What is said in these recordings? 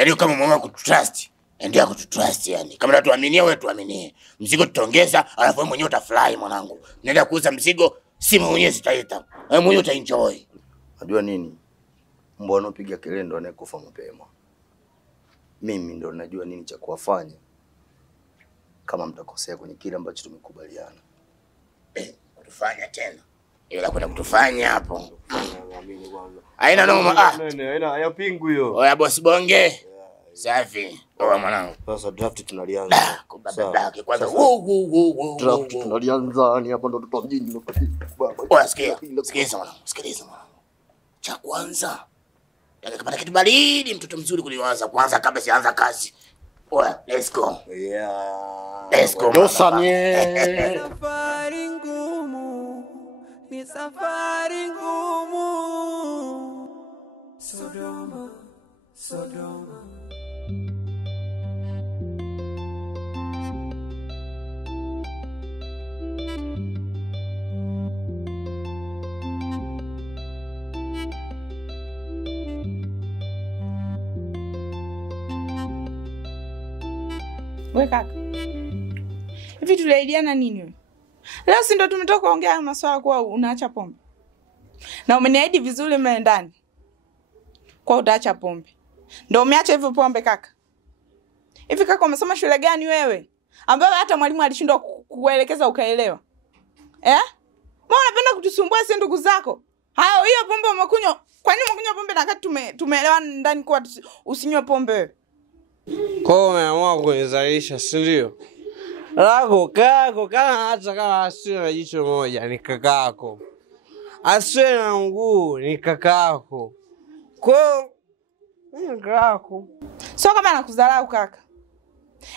Yaani kama mama kutrust, endelea kutrust yani. Kama unatuaminia wewe tuaminie. Mzigo tutaongeza, alafu wewe mwenyewe utafurahi mwanangu. Nenda kuuza mzigo, simu mwenyewe zitaita. Wewe mwenyewe utaenjoy. Unajua nini? Mbwa unapiga kelele ndo anayekufa mapema. Mimi ndo najua nini cha kuwafanya kama mtakosea kwenye kile ambacho tumekubaliana. Kutufanya tena. Ila kuna kutufanya hapo. Haina noma. Haina pingu hiyo. Oya boss bonge. Safi. Oa mwanangu. Sasa draft tunalianza. Kubabaki kwanza. Draft tunalianza ni hapo ndo tutoa mjini. Oya sikiliza mwanangu. Sikiliza mwanangu. Cha kwanza. Yakapata kitu baridi mtoto mzuri kuliwaza kwanza kabla sianza kazi. Oya, let's go. Yeah. Let's go. Dosanie. Safari ngumu. Ni safari ngumu. Sodoma, Sodoma. Wewe kaka. Hivi tuliahidiana nini wewe? Leo si ndo tumetoka kuongea masuala kwa unaacha pombe. Na umeniahidi vizuri mle ndani. Kwa utaacha pombe. Ndio umeacha hivyo pombe kaka. Hivi kaka umesoma shule gani wewe? Ambayo hata mwalimu alishindwa kuelekeza ukaelewa. Mbona unapenda kutusumbua si ndugu zako? Hayo hiyo pombe umekunywa. Kwa nini umekunywa pombe na wakati tumeelewana ndani kwa usinywe pombe wewe? Kwa umeamua kunizalisha, si ndio? Lako kako kana hata kama asiwe na jicho moja ni kakako. Asiwe na mguu ni kakako. Kwa ni kakako. Sio kama nakudharau kaka.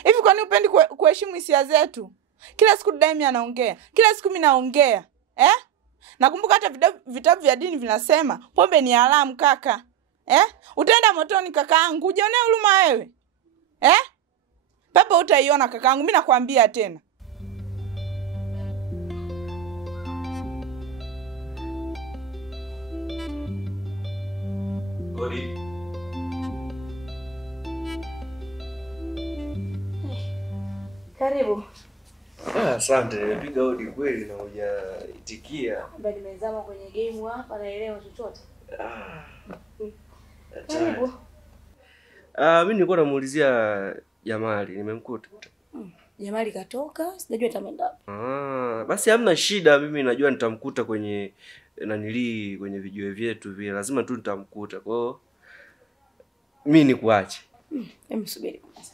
Hivi kwa nini upendi kuheshimu hisia zetu? Kila siku Daimi anaongea. Kila siku mimi naongea. Nakumbuka hata vitabu vya dini vinasema pombe ni haramu kaka. Utaenda motoni kakaangu. Ujionee huruma wewe. Pepo utaiona kakaangu, mimi nakwambia tena. Odi. Karibu. Asante, nimepiga hodi kweli na hujaitikia. Bado nimezama kwenye game hapa naelewa chochote. Karibu. Mimi nilikuwa namuulizia Jamali, nimemkuta. Jamali katoka, sijajua ataenda. Basi hamna shida, mimi najua nitamkuta kwenye kwenye vijiwe vyetu vile. Lazima tu nitamkuta. Kwa hiyo mimi nikuache. Hebu subiri kwanza.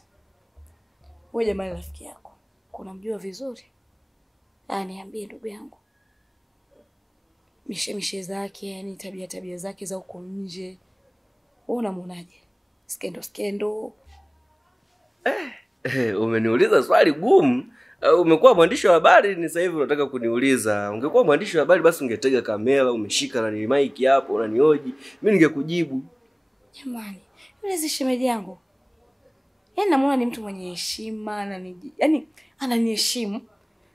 Wewe Jamali rafiki yako. Unamjua vizuri? Niambie ndugu yangu. Mishemishe zake, yani tabia zake za huko nje. Wewe unamuonaje? Skendo. Umeniuliza swali gumu. Umekuwa mwandishi wa habari ni sasa hivi unataka kuniuliza. Ungekuwa mwandishi wa habari basi ungetega kamera, umeshika na mic hapo unanihoji. Mimi ningekujibu. Jamani, yule shemeji yangu. Yaani namuona ni mtu mwenye heshima, yani ananiheshimu,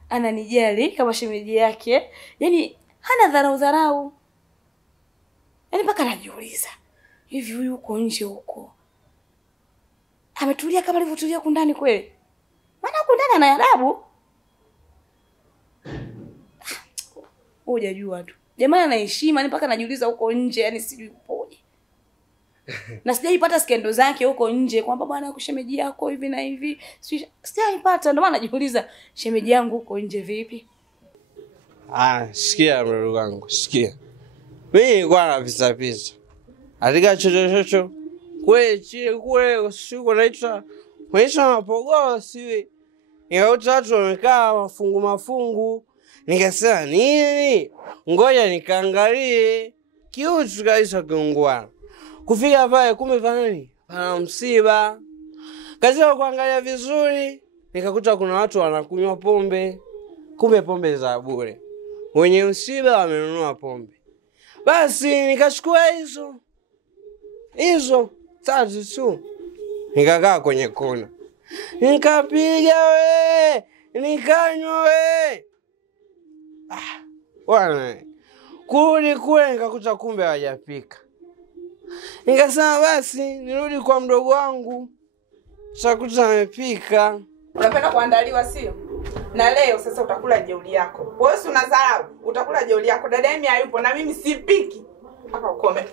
ananijali kama shemeji yake. Yaani hana dharau. Yaani mpaka najiuliza. Hivi huyu uko nje huko ametulia kama alivyotulia huko ndani kweli? Maana huko ndani ana adabu. Hujajua tu. Jamani ana heshima, ni mpaka najiuliza huko nje, yani sijui upoje. Na sijaipata skendo zake huko nje kwamba bwana kushemeji yako hivi na hivi. Sijaipata, ndio maana najiuliza shemeji yangu huko nje vipi? Sikia mdogo wangu, sikia. Mimi nilikuwa na pisa. Alika chocho. Kule usiku naitwa mapogoro siwi. Nikauta watu wamekaa mafungu. Nikasema nini? Ngoja nikaangalie. Kiutu kabisa kiungwana. Kufika pale kumbe panani? Pana msiba. Katika kuangalia vizuri, nikakuta kuna watu wanakunywa pombe. Kumbe pombe za bure. Wenye msiba wamenunua pombe. Basi nikachukua hizo tatu tu. Nikakaa kwenye kona. Nikapiga nikanywa Bwana. Kule nikakuta kumbe hawajapika. Nikasema basi nirudi kwa mdogo wangu. Chakuta amepika. Unapenda kuandaliwa sio? Na leo sasa utakula jeuli yako. Wewe si unadharau, utakula jeuli yako. Dada Emi hayupo na mimi sipiki. Hapa ukome.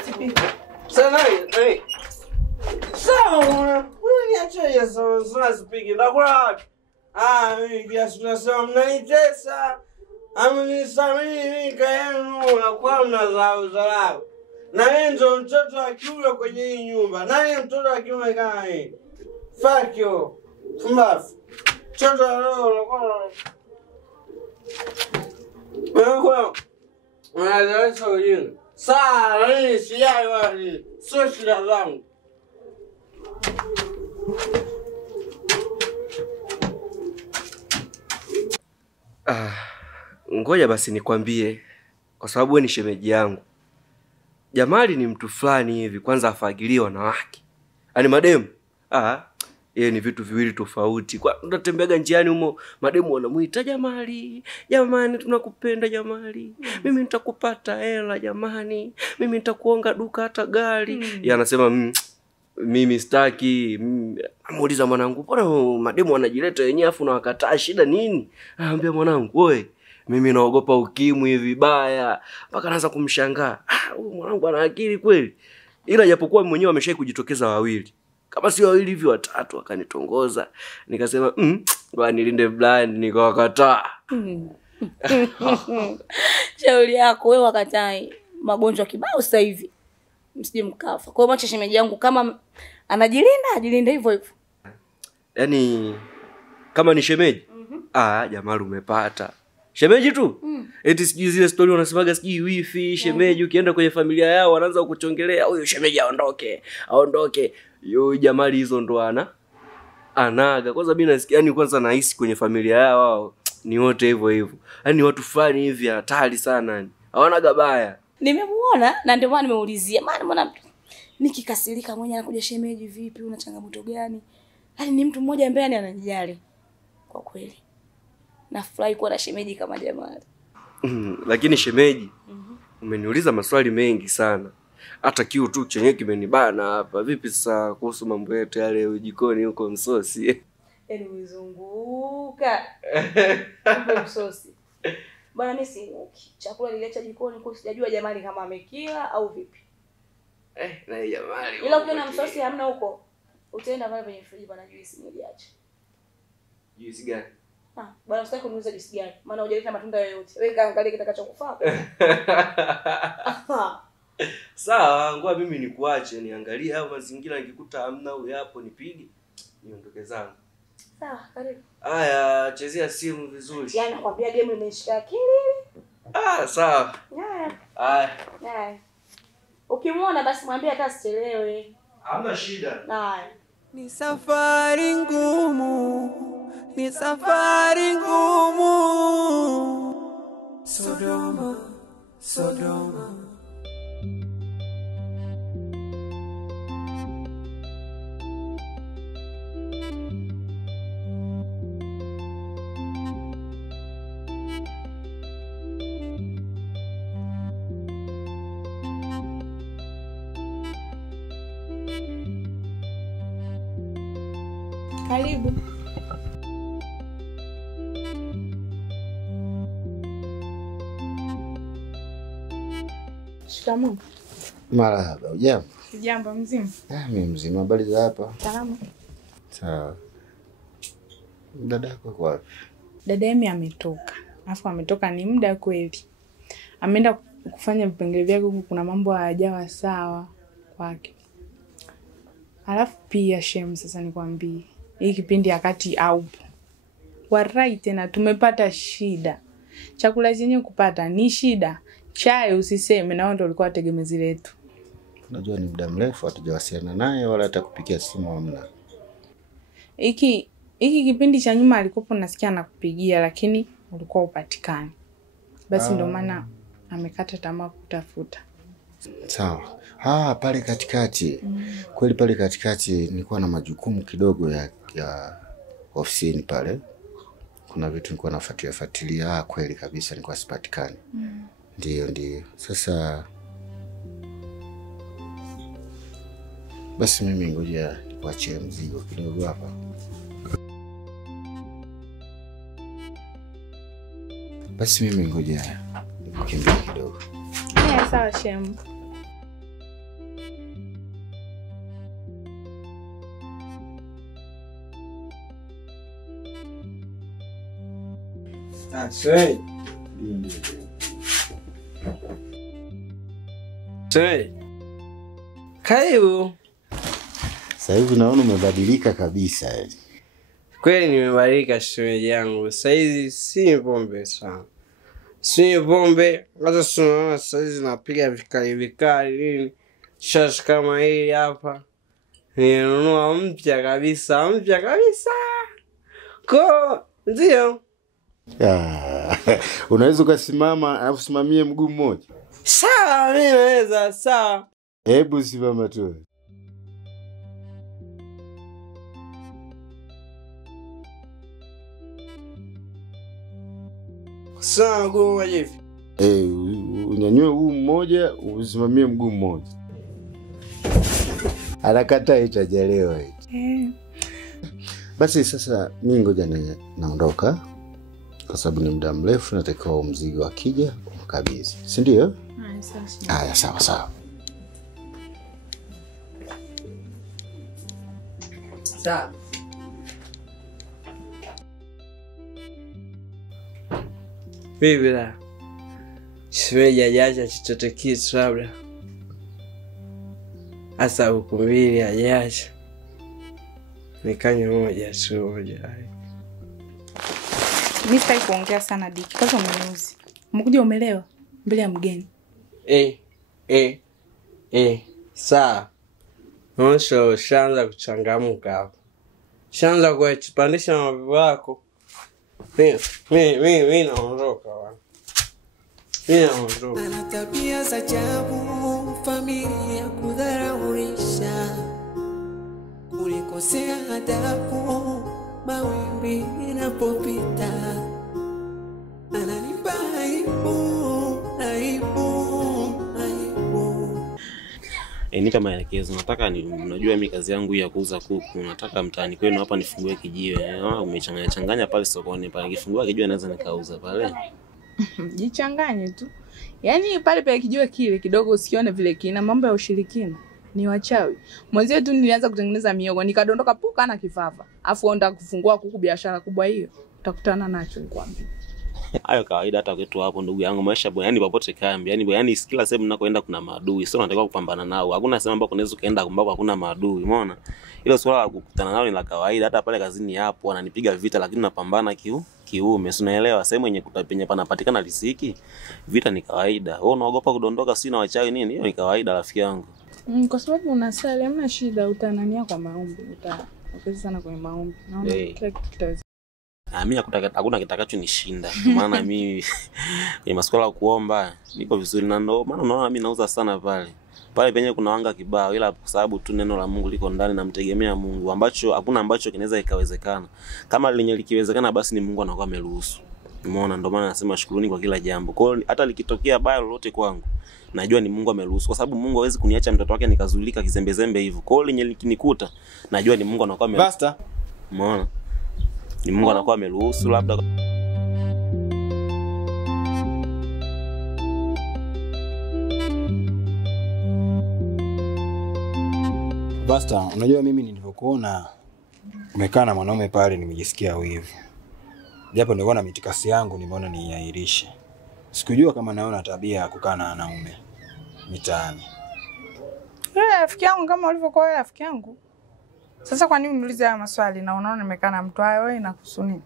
Usipiki. Sana wewe. Sawa. Uniache sawa sipiki. Nakula wapi? Mimi kiasi tunasema mnanitesa. Amenisamini kaenu na kwa mnadharau. Na yeye ndo mtoto wa kiume kwenye hii nyumba. Na yeye mtoto wa kiume kama hii. Fuck you. Kumbafu. Mtoto wa roho kwa. Wewe unadharau ujinga. Saa nini siyai wali. Sio shida zangu. Ngoja basi nikwambie, kwa sababu wewe ni shemeji yangu. Jamali ni mtu fulani hivi, kwanza afagilie wanawake. Ani mademu? Yeye ni vitu viwili tofauti. Kwa unatembeaga njiani humo, mademu wanamuita Jamali. Jamani tunakupenda Jamali. Mimi nitakupata hela jamani. Mimi nitakuonga duka hata gari. Yeye anasema mimi sitaki. Amuuliza mwanangu, mbona mademu wanajileta wenyewe afu na wakataa, shida nini? Anambia mwanangu, wewe mimi naogopa ukimwi vibaya. Mpaka anaanza kumshangaa. Huyu mwanangu ana akili kweli. Ila japokuwa mwenyewe ameshawahi kujitokeza wawili. Kama si wawili hivi watatu akanitongoza. Nikasema, ngoja nilinde blind, nikawakataa. Shauri yako wewe wakatai. Magonjwa kibao sasa hivi. Msije mkafa. Kwa hiyo mwache shemeji yangu kama anajilinda, ajilinde hivyo hivyo. Yaani kama ni shemeji? Jamali umepata. Shemeji tu? Eti sijui zile story wanasemaga sijui wifi, shemeji ukienda kwenye familia yao wanaanza kukuchongelea, huyo shemeji aondoke. Yo Jamali hizo ndo anaga. Kwanza mimi nasikia yani kwanza nahisi kwenye familia yao wao ni wote hivyo. Yaani watu fulani hivi hatari sana yani. Hawana gabaya. Nimemuona na ndio maana nimeulizia. Maana mbona nikikasirika mwenyewe anakuja shemeji vipi, una changamoto gani? Yaani ni mtu mmoja ambaye ananijali. Kwa kweli. Nafurahi kuwa na shemeji kama Jamali. Lakini shemeji, umeniuliza maswali mengi sana. Hata kiu tu chenyewe kimenibana hapa. Vipi sasa kuhusu mambo yetu yale jikoni huko msosi? Yaani umezunguka. Hapo msosi. Bwana mimi sinuki. Chakula niliacha jikoni kwa sijajua Jamali kama amekila au vipi. Na Jamali. Ila ukiona msosi hamna huko, utaenda pale kwenye friji bana juice niliacha. Juice gani? Bwana usitaki kuniuza juice gani? Maana hujaleta matunda yoyote. Wewe kaangalia kitakachokufaa. Sawa, ngoja mimi nikuache niangalie hayo mazingira, nikikuta hamna huyo hapo nipige. Niondoke zangu. Sawa, karibu. Haya, chezea simu vizuri. Yaani nakwambia game imeshika akili. Sawa. Haya. Ukimuona basi mwambie hata asichelewe. Hamna shida. Haya. Ni safari ngumu. Sodoma. Karibu. Shikamoo. Marahaba, ujambo? Jambo mzima. Mimi mzima, habari za hapa? Salama. Sawa. Dada yako kwa wapi? Dada Emi ametoka. Alafu ametoka ni muda kweli. Ameenda kufanya vipengele vyake huko, kuna mambo hayajawa sawa kwake. Alafu pia shem, sasa nikwambie, hii kipindi wakati aupo. Warai tena tumepata shida. Chakula chenye kupata ni shida. Chai usiseme, na wao ndio walikuwa tegemezi letu. Unajua ni muda mrefu hatujawasiliana naye wala hata kupigia simu hamna. Hiki kipindi cha nyuma alikuwa nasikia anakupigia lakini ulikuwa upatikani. Basi ndio maana amekata tamaa kutafuta. Sawa. Pale katikati. Kweli pale katikati nilikuwa na majukumu kidogo ya ofisini pale. Kuna vitu nilikuwa nafuatilia kweli kabisa nilikuwa sipatikani. Ndio. Sasa Basi mimi ngoja nikuachie mzigo kidogo hapa. Basi mimi ngoja nikukimbie kidogo. Sawa shem. Say. Say. Kaibu. Sasa hivi naona umebadilika kabisa. Kweli nimebadilika shemeji yangu. Sasa hizi si pombe sana. Si pombe, hata tunaona sasa hizi napiga vikali nini. Shash kama hii hapa. Ninunua mpya kabisa. Ndio. Unaweza ukasimama alafu simamie mguu mmoja? Sawa, mimi naweza, sawa. Hebu simama tu. Sawa, mguu mmoja hivi. Unyanyue huu mmoja, usimamie mguu mmoja. Anakataa itajelewa hiki. Basi sasa mimi ngoja naondoka. Kwa sababu ni muda mrefu natakiwa mzigo akija umkabidhi. Si ndio? Haya, sawa. Sawa. Bibi la. Shemeji hajacha chochote kitu labda. Asa huku mbili hajacha. Nikanye moja tu. Mimi sitaki kuongea sana Diki. Kwanza umeniuzi. Umekuja umelewa mbele ya mgeni. Sawa. Mwisho shanza kuchangamuka hapo. Shanza kuchipandisha mavivu yako. Mimi naondoka bwana. Ana tabia za ajabu, familia kudharaulisha, kulikosea adabu, mawimbi inapopita, ananipa aibu. Nipa maelekezo. Nataka unajua mimi kazi yangu hii ya kuuza kuku. Nataka mtaani kwenu hapa nifungue kijiwe. Umechanganya pale sokoni pale. Nikifungua kijiwe naweza nikauza pale. Jichanganye tu. Yaani pale kijiwe kile kidogo usione vile kina mambo ya ushirikina. Ni wachawi. Mwanzo tu nilianza kutengeneza miogo nikadondoka puka na kifafa. Afu onda kufungua kuku biashara kubwa hiyo. Utakutana nacho nikwambia. Hayo kawaida hata kwetu hapo ndugu yangu, maisha yani popote kambi. Yani kila sehemu ninakoenda kuna maadui. Sio unatakiwa kupambana nao. Hakuna sehemu ambako unaweza kaenda ambako hakuna maadui. Umeona? Hilo swala la kukutana nao ni la kawaida. Hata pale kazini hapo wananipiga vita lakini napambana kiume. Si unaelewa? Sehemu yenye penye panapatikana riziki, vita ni kawaida. Wewe unaogopa kudondoka si na wachawi nini? Hiyo ni kawaida rafiki yangu. Kwa sababu unasali hamna shida, utanania kwa maombi. Utaongeza sana kwenye maombi. Naona kila kitu kitaweza. Mimi hakuna kitakacho nishinda. Maana mimi ni masuala ya kuomba niko vizuri na ndo maana unaona mimi nauza sana pale penye kuna wanga kibao, ila kwa sababu tu neno la Mungu liko ndani na mtegemea Mungu, ambacho hakuna ambacho kinaweza ikawezekana. Kama lenye likiwezekana basi ni Mungu anakuwa ameruhusu. Umeona? Ndio maana nasema shukruni kwa kila jambo. Kwa hiyo hata likitokea baya lolote kwangu, najua ni Mungu ameruhusu, kwa sababu Mungu hawezi kuniacha mtoto wake nikazulika kizembezembe hivyo. Kwa hiyo lenye likinikuta najua ni Mungu anakuwa ameruhusu. Basta. Umeona? Ni Mungu anakuwa ameruhusu labda. Basta, unajua mimi nilivyokuona umekaa na mwanaume pale nimejisikia wivu. Japo nilikuwa na mitikasi yangu nimeona niairishe. Sikujua kama naona tabia ya kukaa na wanaume mitaani. Rafiki yangu kama ulivyokuwa wewe rafiki yangu. Sasa kwa nini uniulize haya maswali na unaona nimekaa na mtu hayo wewe inakuhusu nini?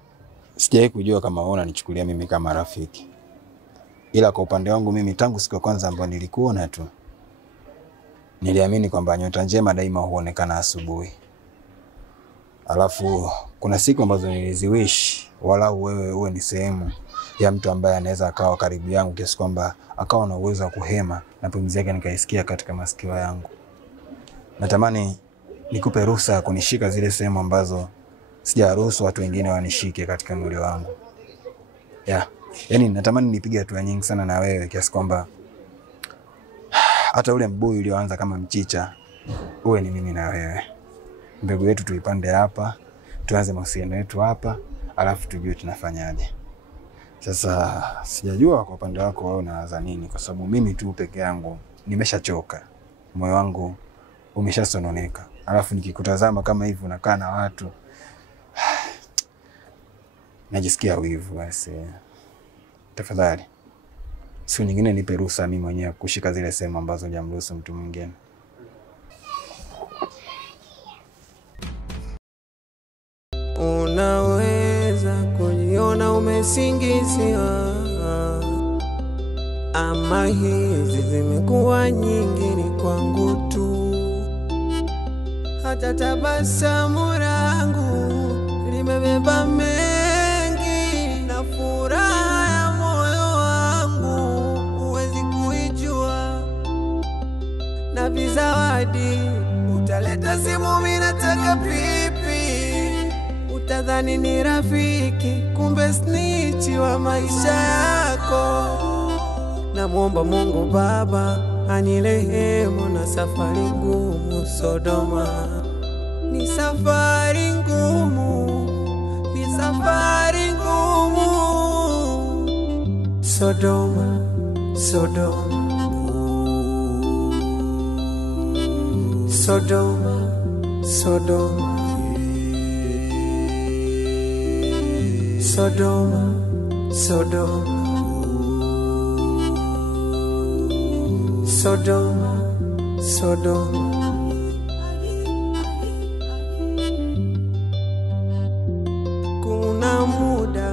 Sijawahi kujua kama wewe unanichukulia mimi kama rafiki. Ila kwa upande wangu mimi tangu siku ya kwanza ambayo nilikuona tu niliamini kwamba nyota njema daima huonekana asubuhi. Alafu kuna siku ambazo niliziwish walau wewe uwe ni sehemu ya mtu ambaye anaweza akawa karibu yangu kiasi kwamba akawa na uwezo wa kuhema na pumzi yake nikaisikia katika masikio yangu. Natamani nikupe ruhusa ya kunishika zile sehemu ambazo sijaruhusu watu wengine wanishike katika mwili wangu. Yaani natamani nipige hatua nyingi sana na wewe kiasi kwamba hata ule mbuyu ulioanza kama mchicha uwe ni mimi na wewe. Mbegu yetu tuipande hapa, tuanze mahusiano yetu hapa, alafu tujue tunafanyaje. Sasa sijajua kwa upande wako wewe unawaza nini, kwa sababu mimi tu peke yangu nimeshachoka. Moyo wangu umeshasononeka. Alafu nikikutazama kama hivi unakaa na watu najisikia wivu basi. Tafadhali siku nyingine nipe ruhusa mimi mwenyewe kushika zile sehemu ambazo hujamruhusu mtu mwingine. Unaweza kujiona umesingiziwa, ama hizi zimekuwa nyingi ni kwangu tu. Hata tabasamu langu limebeba mengi, na furaha ya moyo wangu huwezi kuijua. Na vizawadi utaleta, simu mimi nataka pipi, utadhani ni rafiki, kumbe snitch wa maisha yako. Namuomba Mungu Baba anirehemu na safari ngumu Sodoma. Ni safari ngumu, ni safari ngumu Sodoma, Sodoma, Sodoma, Sodoma, Sodoma, Sodoma, Sodoma, Sodoma.